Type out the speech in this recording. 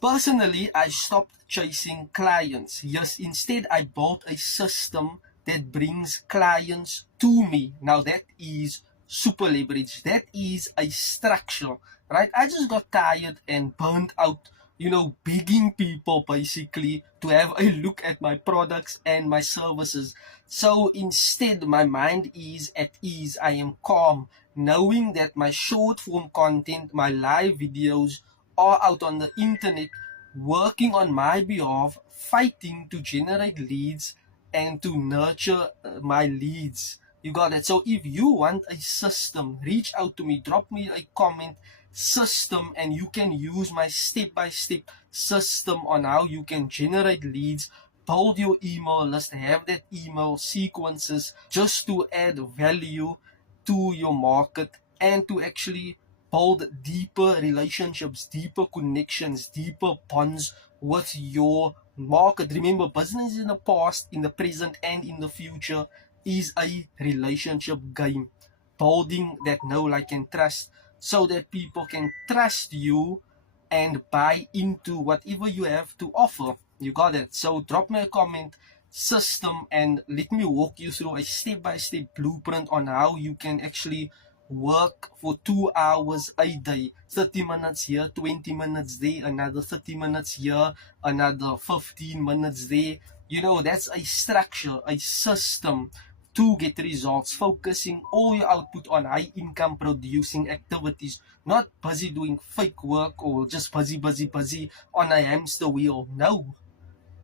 Personally, I stopped chasing clients. Yes, instead, I built a system that brings clients to me. Now, that is super leverage. That is a structure, right? I just got tired and burnt out, begging people basically to have a look at my products and my services. So instead, my mind is at ease. I am calm, knowing that my short form content, my live videos, are out on the internet working on my behalf, fighting to generate leads and to nurture my leads. You got it. So if you want a system, reach out to me, drop me a comment system, and you can use my step-by-step system on how you can generate leads, build your email list, have that email sequences just to add value to your market and to actually build deeper relationships, deeper connections, deeper bonds with your market. Remember, business in the past, in the present, and in the future is a relationship game. Building that know, like, and trust so that people can trust you and buy into whatever you have to offer. You got it. So drop me a comment system and let me walk you through a step-by-step blueprint on how you can actually work for 2 hours a day, 30 minutes here, 20 minutes there, another 30 minutes here, another 15 minutes there. That's a structure, a system to get results, focusing all your output on high income producing activities, not busy doing fake work or just busy on a hamster wheel. No,